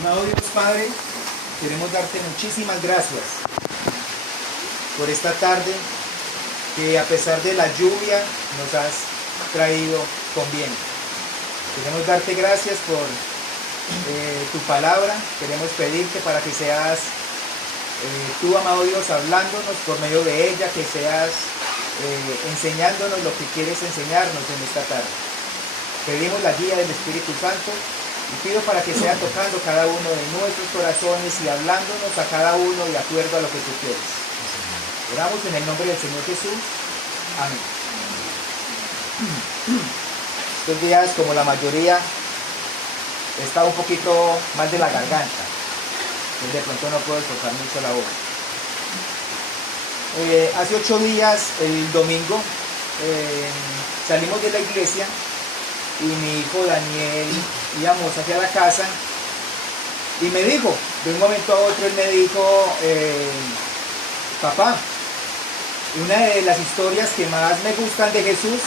Amado Dios Padre, queremos darte muchísimas gracias por esta tarde que a pesar de la lluvia nos has traído con bien. Queremos darte gracias por tu palabra. Queremos pedirte para que seas tú, amado Dios, hablándonos por medio de ella, que seas enseñándonos lo que quieres enseñarnos en esta tarde. Pedimos la guía del Espíritu Santo y pido para que sea tocando cada uno de nuestros corazones y hablándonos a cada uno de acuerdo a lo que tú quieres. Oramos en el nombre del Señor Jesús. Amén. Estos días, como la mayoría, he estado un poquito mal de la garganta. Entonces de pronto no puedo esforzar mucho la voz. Hace 8 días, el domingo, salimos de la iglesia y mi hijo Daniel íbamos hacia la casa y me dijo, de un momento a otro él me dijo, papá, una de las historias que más me gustan de Jesús,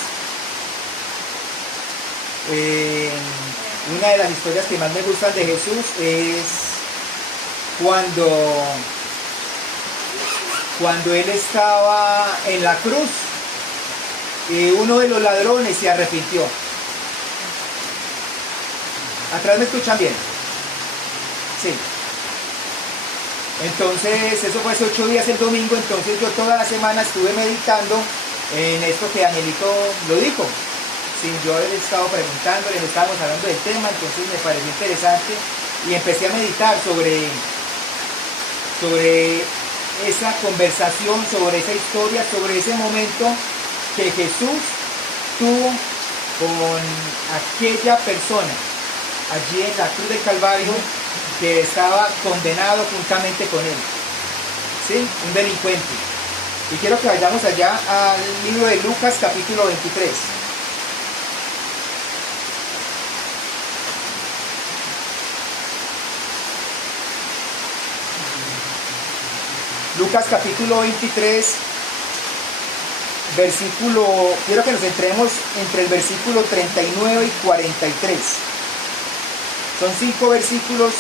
es cuando él estaba en la cruz y uno de los ladrones se arrepintió. ¿Atrás me escuchan bien? Sí. Entonces, eso fue hace 8 días el domingo, entonces yo toda la semana estuve meditando en esto que Danielito lo dijo. Sin yo haber estado preguntándole, no estábamos hablando del tema, entonces me pareció interesante y empecé a meditar sobre esa conversación, sobre esa historia, sobre ese momento que Jesús tuvo con aquella persona allí en la cruz del Calvario que estaba condenado juntamente con él, ¿sí? Un delincuente. Y quiero que vayamos allá al libro de Lucas capítulo 23. Lucas capítulo 23, quiero que nos centremos entre el versículo 39 y 43. Son 5 versículos,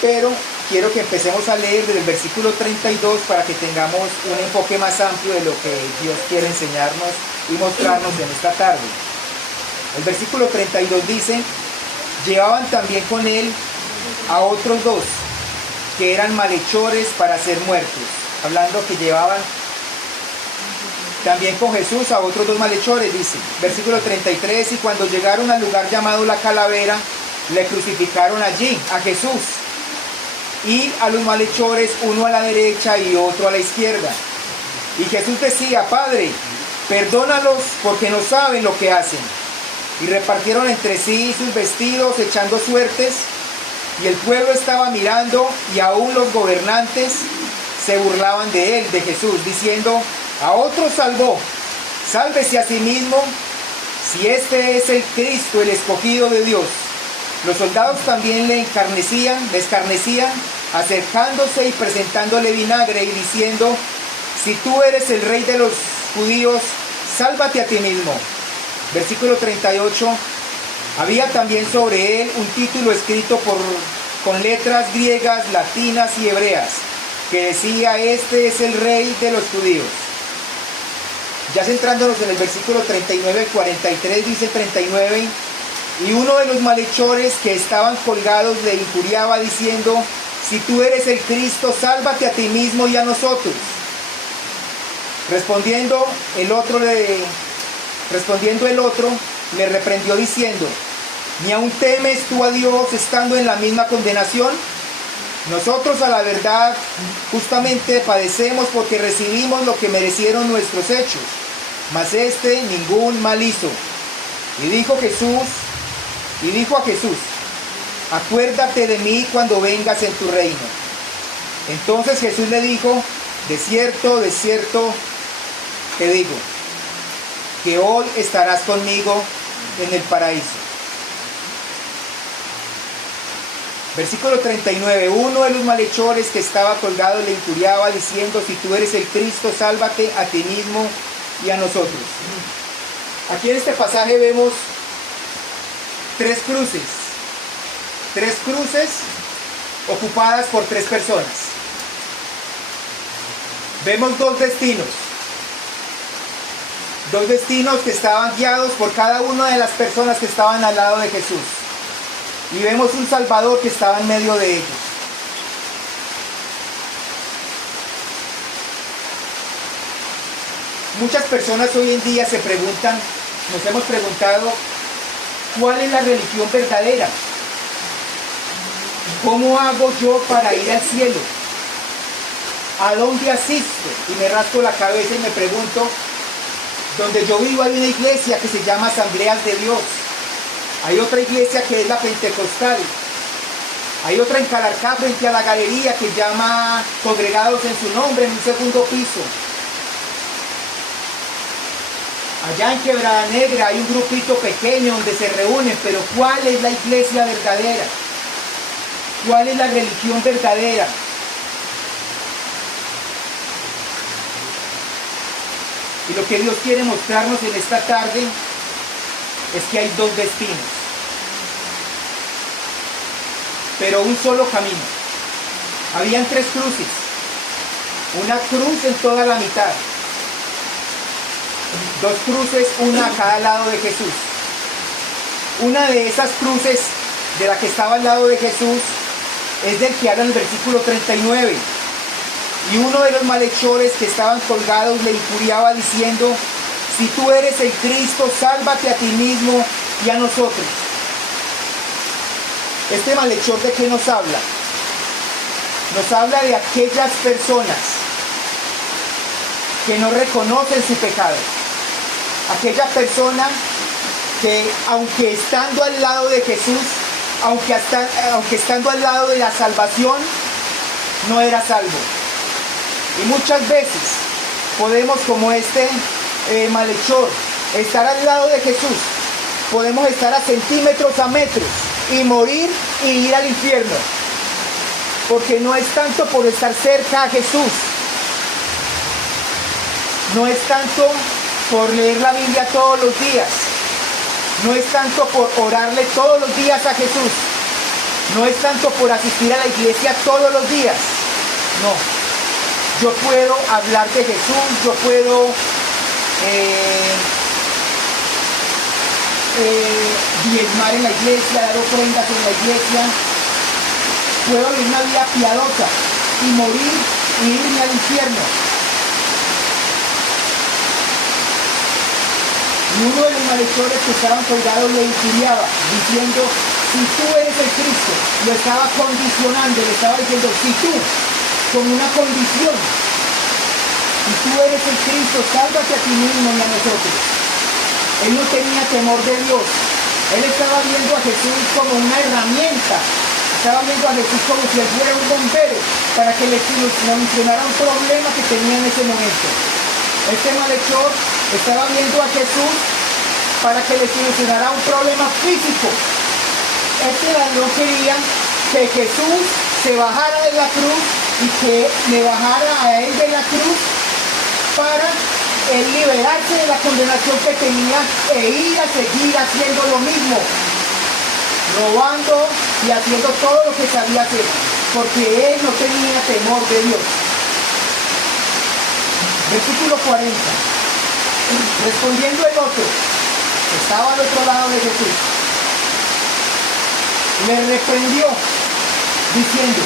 pero quiero que empecemos a leer desde el versículo 32 para que tengamos un enfoque más amplio de lo que Dios quiere enseñarnos y mostrarnos en esta tarde. El versículo 32 dice, llevaban también con él a otros 2, que eran malhechores para ser muertos. Hablando que llevaban también con Jesús a otros 2 malhechores, dice. Versículo 33, y cuando llegaron al lugar llamado la Calavera, le crucificaron allí a Jesús y a los malhechores, uno a la derecha y otro a la izquierda. Y Jesús decía, Padre, perdónalos porque no saben lo que hacen. Y repartieron entre sí sus vestidos, echando suertes. Y el pueblo estaba mirando, y aún los gobernantes se burlaban de él, de Jesús, diciendo, a otro salvó, sálvese a sí mismo, si este es el Cristo, el escogido de Dios. Los soldados también le escarnecían, acercándose y presentándole vinagre y diciendo, si tú eres el rey de los judíos, sálvate a ti mismo. Versículo 38. Había también sobre él un título escrito con letras griegas, latinas y hebreas, que decía, este es el rey de los judíos. Ya centrándonos en el versículo 39 al 43, dice 39, y uno de los malhechores que estaban colgados le injuriaba diciendo, si tú eres el Cristo, sálvate a ti mismo y a nosotros. Respondiendo el otro, le reprendió diciendo, ¿ni aún temes tú a Dios estando en la misma condenación? Nosotros a la verdad justamente padecemos porque recibimos lo que merecieron nuestros hechos, mas este ningún mal hizo. Y dijo a Jesús, acuérdate de mí cuando vengas en tu reino. Entonces Jesús le dijo, de cierto te digo, que hoy estarás conmigo en el paraíso. Versículo 39. Uno de los malhechores que estaba colgado le injuriaba diciendo, si tú eres el Cristo, sálvate a ti mismo y a nosotros. Aquí en este pasaje vemos 3 cruces. 3 cruces ocupadas por 3 personas. Vemos 2 destinos. 2 destinos que estaban guiados por cada una de las personas que estaban al lado de Jesús. Y vemos un Salvador que estaba en medio de ellos. Muchas personas hoy en día nos hemos preguntado, ¿cuál es la religión verdadera? ¿Cómo hago yo para ir al cielo? ¿A dónde asisto? Y me rasco la cabeza y me pregunto, donde yo vivo hay una iglesia que se llama Asambleas de Dios. Hay otra iglesia que es la Pentecostal. Hay otra en Calarcá frente a la galería que llama Congregados en su Nombre, en un segundo piso. Allá en Quebrada Negra hay un grupito pequeño donde se reúnen, pero ¿cuál es la iglesia verdadera? ¿Cuál es la religión verdadera? Y lo que Dios quiere mostrarnos en esta tarde es que hay 2 destinos, pero un solo camino. Habían 3 cruces, una cruz en toda la mitad, 2 cruces, una a cada lado de Jesús. Una de esas cruces de la que estaba al lado de Jesús es del que habla en el versículo 39. Y uno de los malhechores que estaban colgados le injuriaba diciendo, si tú eres el Cristo, sálvate a ti mismo y a nosotros. Este malhechor, ¿de qué nos habla? Nos habla de aquellas personas que no reconocen su pecado. Aquella persona que, aunque estando al lado de Jesús, aunque estando al lado de la salvación, no era salvo. Y muchas veces podemos, como este malhechor, estar al lado de Jesús. Podemos estar a centímetros, a metros, y morir y ir al infierno. Porque no es tanto por estar cerca a Jesús. No es tanto por leer la Biblia todos los días. No es tanto por orarle todos los días a Jesús. No es tanto por asistir a la iglesia todos los días. No. Yo puedo hablar de Jesús, yo puedo diezmar en la iglesia, dar ofrendas en la iglesia. Puedo vivir una vida piadosa y morir y irme al infierno. Y uno de los malhechores que estaban colgados le injuriaba, diciendo, si tú eres el Cristo, lo estaba condicionando, le estaba diciendo, si tú, con una condición, si tú eres el Cristo, sálvate a ti mismo y a nosotros. Él no tenía temor de Dios. Él estaba viendo a Jesús como una herramienta. Estaba viendo a Jesús como si él fuera un bombero para que le solucionara un problema que tenía en ese momento. Este malhechor estaba viendo a Jesús para que le solucionara un problema físico. Este ladrón quería que Jesús se bajara de la cruz y que le bajara a él de la cruz para él liberarse de la condenación que tenía e ir a seguir haciendo lo mismo, robando y haciendo todo lo que sabía hacer, porque él no tenía temor de Dios. Versículo 40. Respondiendo el otro, que estaba al otro lado de Jesús, le reprendió, diciendo,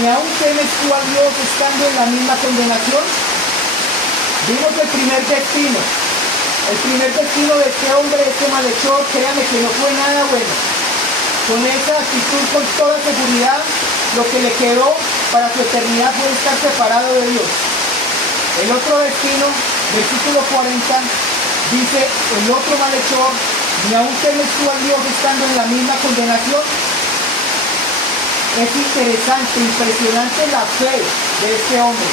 ¿ni aún temes tú a Dios estando en la misma condenación? Vimos el primer destino. El primer destino de este hombre, de este malhechor, créame que no fue nada bueno. Con esa actitud, con toda seguridad, lo que le quedó para su eternidad fue estar separado de Dios. El otro destino, versículo 40, dice, el otro malhechor, ¿ni aún temes tú a Dios estando en la misma condenación? Es interesante, impresionante la fe de este hombre,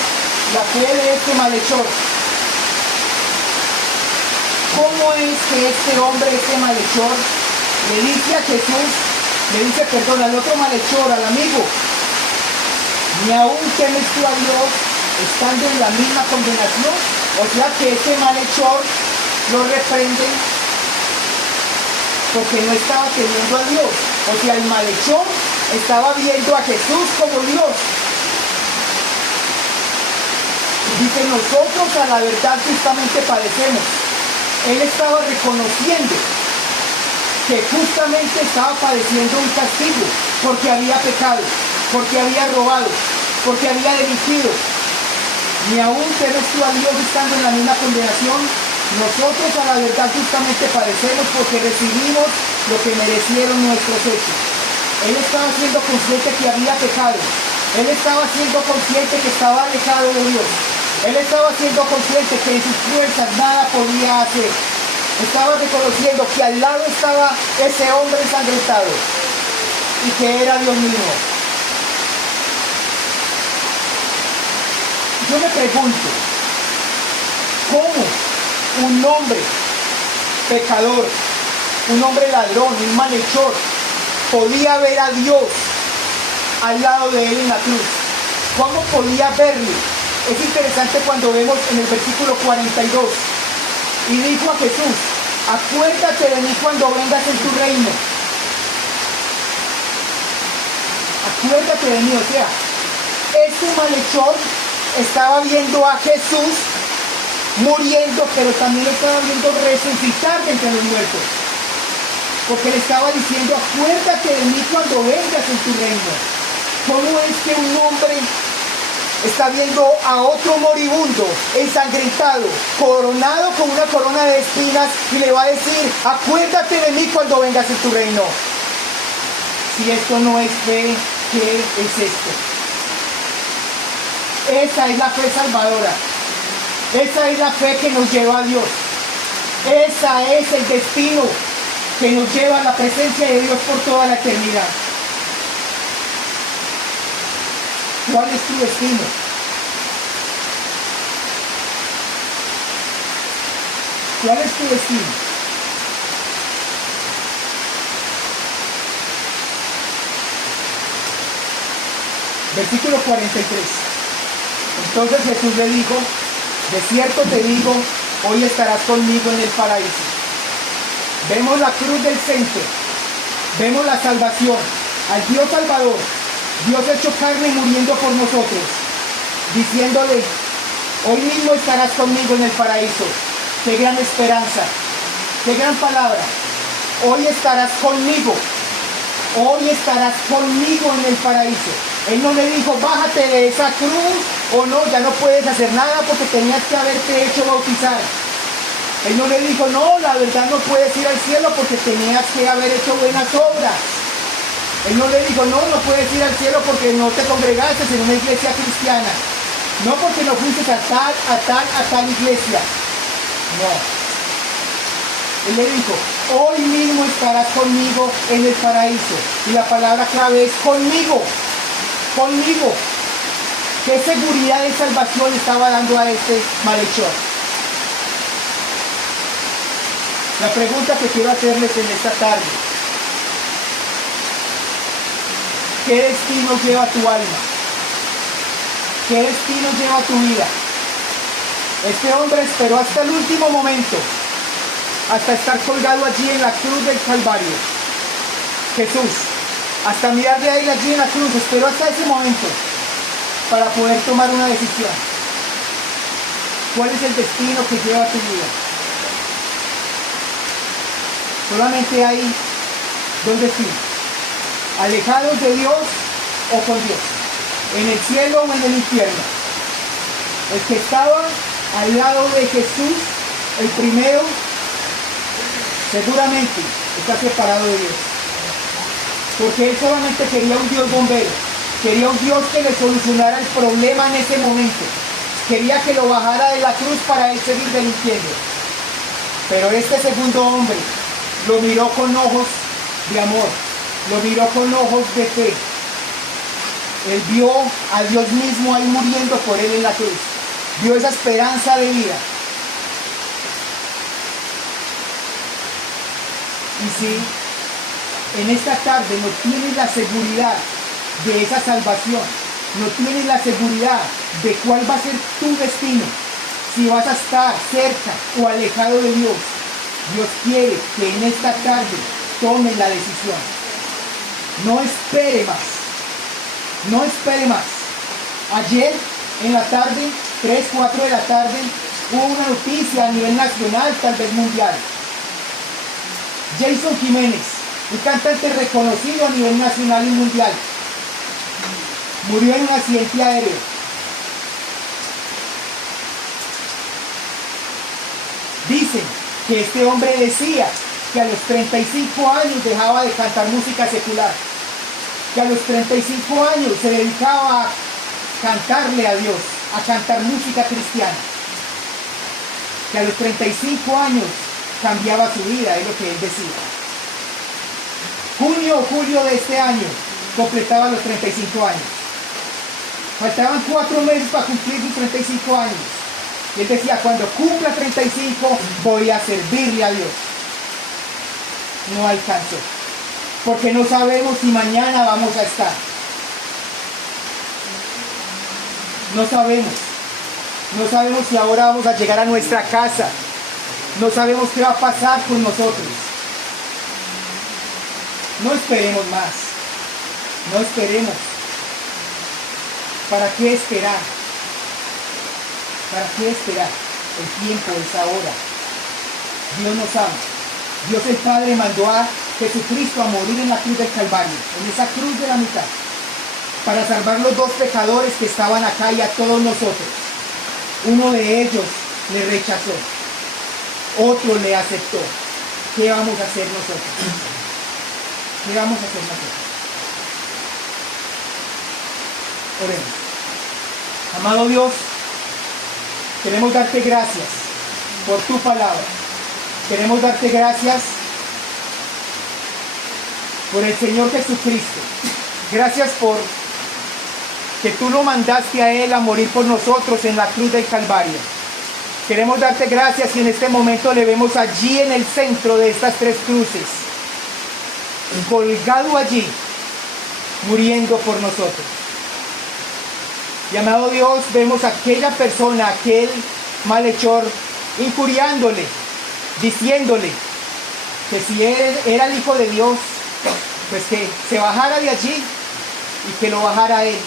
la fe de este malhechor. ¿Cómo es que este hombre, este malhechor, le dice a Jesús, al otro malhechor, al amigo, ¿ni aún temes tú a Dios estando en la misma condenación? O sea que este malhechor lo reprende porque no estaba temiendo a Dios. O sea, el malhechor estaba viendo a Jesús como Dios. Dice, nosotros a la verdad justamente padecemos. Él estaba reconociendo que justamente estaba padeciendo un castigo porque había pecado, porque había robado, porque había delinquido. Ni aún temes tú a Dios estando en la misma condenación. Nosotros a la verdad justamente padecemos porque recibimos lo que merecieron nuestros hechos. Él estaba siendo consciente que había pecado. Él estaba siendo consciente que estaba alejado de Dios. Él estaba siendo consciente que en sus fuerzas nada podía hacer. Estaba reconociendo que al lado estaba ese hombre ensangrentado y que era Dios mismo. Yo me pregunto, ¿cómo un hombre pecador, un hombre ladrón, un malhechor, podía ver a Dios al lado de él en la cruz? ¿Cómo podía verlo? Es interesante cuando vemos en el versículo 42, y dijo a Jesús, acuérdate de mí cuando vengas en tu reino. Acuérdate de mí, o sea, este malhechor estaba viendo a Jesús muriendo, pero también estaba viendo resucitar de entre los muertos. Porque le estaba diciendo, acuérdate de mí cuando vengas en tu reino. ¿Cómo es que un hombre está viendo a otro moribundo, ensangrentado, coronado con una corona de espinas, y le va a decir, acuérdate de mí cuando vengas en tu reino? Si esto no es fe, ¿qué es esto? Esa es la fe salvadora. Esa es la fe que nos lleva a Dios. Esa es el destino que nos lleva a la presencia de Dios por toda la eternidad. ¿Cuál es tu destino? ¿Cuál es tu destino? Versículo 43. Entonces Jesús le dijo, de cierto te digo, hoy estarás conmigo en el paraíso. Vemos la cruz del centro, vemos la salvación, al Dios Salvador, Dios hecho carne muriendo por nosotros, diciéndole, hoy mismo estarás conmigo en el paraíso. Qué gran esperanza, qué gran palabra. Hoy estarás conmigo, hoy estarás conmigo en el paraíso. Él no le dijo, bájate de esa cruz, o no, ya no puedes hacer nada porque tenías que haberte hecho bautizar. Él no le dijo, no, la verdad no puedes ir al cielo porque tenías que haber hecho buenas obras. Él no le dijo, no, no puedes ir al cielo porque no te congregaste en una iglesia cristiana. No porque no fuiste a tal iglesia. No. Él le dijo, hoy mismo estarás conmigo en el paraíso. Y la palabra clave es conmigo. Conmigo. ¿Qué seguridad de salvación estaba dando a este malhechor? La pregunta que quiero hacerles en esta tarde: ¿qué destino lleva tu alma? ¿Qué destino lleva tu vida? Este hombre esperó hasta el último momento, hasta estar colgado allí en la cruz del Calvario. Jesús, hasta mirarle a él allí en la cruz, esperó hasta ese momento para poder tomar una decisión. ¿Cuál es el destino que lleva tu vida? Solamente hay dos destinos: alejados de Dios o con Dios, en el cielo o en el infierno. El que estaba al lado de Jesús, el primero, seguramente está separado de Dios, porque él solamente quería un Dios bombero, quería un Dios que le solucionara el problema en ese momento, quería que lo bajara de la cruz para él seguir delinquiendo. Pero este segundo hombre lo miró con ojos de amor, lo miró con ojos de fe. Él vio a Dios mismo ahí muriendo por él en la cruz, vio esa esperanza de vida. Y si en esta tarde no tienes la seguridad de esa salvación, no tienes la seguridad de cuál va a ser tu destino, si vas a estar cerca o alejado de Dios, Dios quiere que en esta tarde tomes la decisión. No espere más. No espere más. Ayer en la tarde, 3, 4 de la tarde, hubo una noticia a nivel nacional, tal vez mundial. Jason Jiménez, un cantante reconocido a nivel nacional y mundial, murió en un accidente aéreo. Dicen que este hombre decía que a los 35 años dejaba de cantar música secular, que a los 35 años se dedicaba a cantarle a Dios, a cantar música cristiana, que a los 35 años cambiaba su vida, es lo que él decía. Julio de este año completaba los 35 años. Faltaban 4 meses para cumplir sus 35 años. Y él decía, cuando cumpla 35 voy a servirle a Dios. No alcanzó, porque no sabemos si mañana vamos a estar. No sabemos si ahora vamos a llegar a nuestra casa. No sabemos qué va a pasar con nosotros. No esperemos más. No esperemos. ¿Para qué esperar? ¿Para qué esperar? El tiempo es ahora. Dios nos ama. Dios el Padre mandó a Jesucristo a morir en la cruz del Calvario, en esa cruz de la mitad, para salvar los 2 pecadores que estaban acá y a todos nosotros. Uno de ellos le rechazó, otro le aceptó. ¿Qué vamos a hacer nosotros? ¿Qué vamos a hacer nosotros? Oremos. Amado Dios, queremos darte gracias por tu palabra. Queremos darte gracias por el Señor Jesucristo. Gracias por que tú lo mandaste a Él a morir por nosotros en la cruz del Calvario. Queremos darte gracias y en este momento le vemos allí en el centro de estas 3 cruces, colgado allí, muriendo por nosotros. Y amado Dios, vemos a aquella persona, aquel malhechor, injuriándole, diciéndole que si él era el Hijo de Dios, pues que se bajara de allí y que lo bajara a él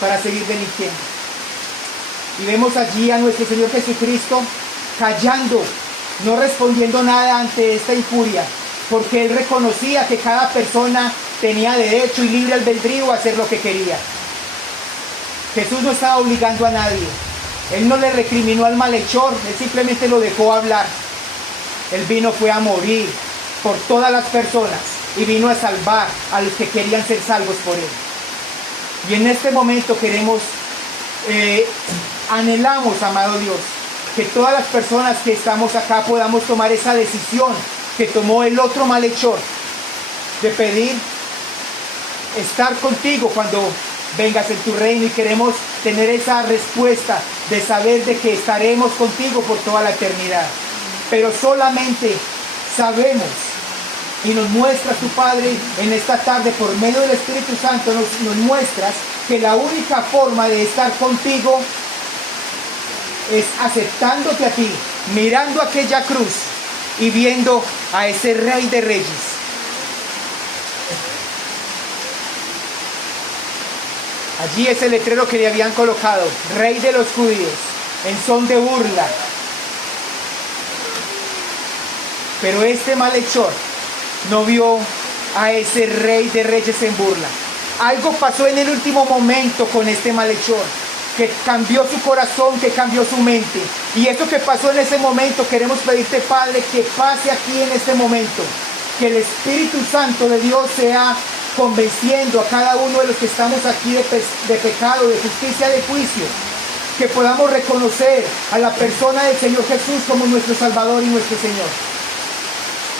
para seguir delinquiendo. Y vemos allí a nuestro Señor Jesucristo callando, no respondiendo nada ante esta injuria, porque él reconocía que cada persona tenía derecho y libre albedrío a hacer lo que quería. Jesús no estaba obligando a nadie. Él no le recriminó al malhechor, él simplemente lo dejó hablar. Él fue a morir por todas las personas y vino a salvar a los que querían ser salvos por él. Y en este momento anhelamos, amado Dios, que todas las personas que estamos acá podamos tomar esa decisión que tomó el otro malhechor, de pedir estar contigo cuando vengas en tu reino, y queremos tener esa respuesta de saber de que estaremos contigo por toda la eternidad. Pero solamente sabemos, y nos muestras tu Padre en esta tarde por medio del Espíritu Santo, nos muestras que la única forma de estar contigo es aceptándote a ti, mirando aquella cruz y viendo a ese Rey de Reyes. Allí es el letrero que le habían colocado, Rey de los Judíos, en son de burla. Pero este malhechor no vio a ese Rey de Reyes en burla. Algo pasó en el último momento con este malhechor, que cambió su corazón, que cambió su mente. Y eso que pasó en ese momento, queremos pedirte, Padre, que pase aquí en este momento. Que el Espíritu Santo de Dios sea convenciendo a cada uno de los que estamos aquí de pecado, de justicia, de juicio. Que podamos reconocer a la persona del Señor Jesús como nuestro Salvador y nuestro Señor.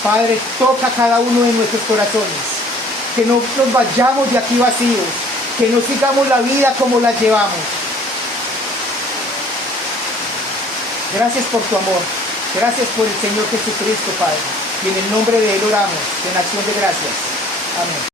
Padre, toca cada uno de nuestros corazones. Que no nos vayamos de aquí vacíos. Que no sigamos la vida como la llevamos. Gracias por tu amor. Gracias por el Señor Jesucristo, Padre. Y en el nombre de Él oramos, en acción de gracias. Amén.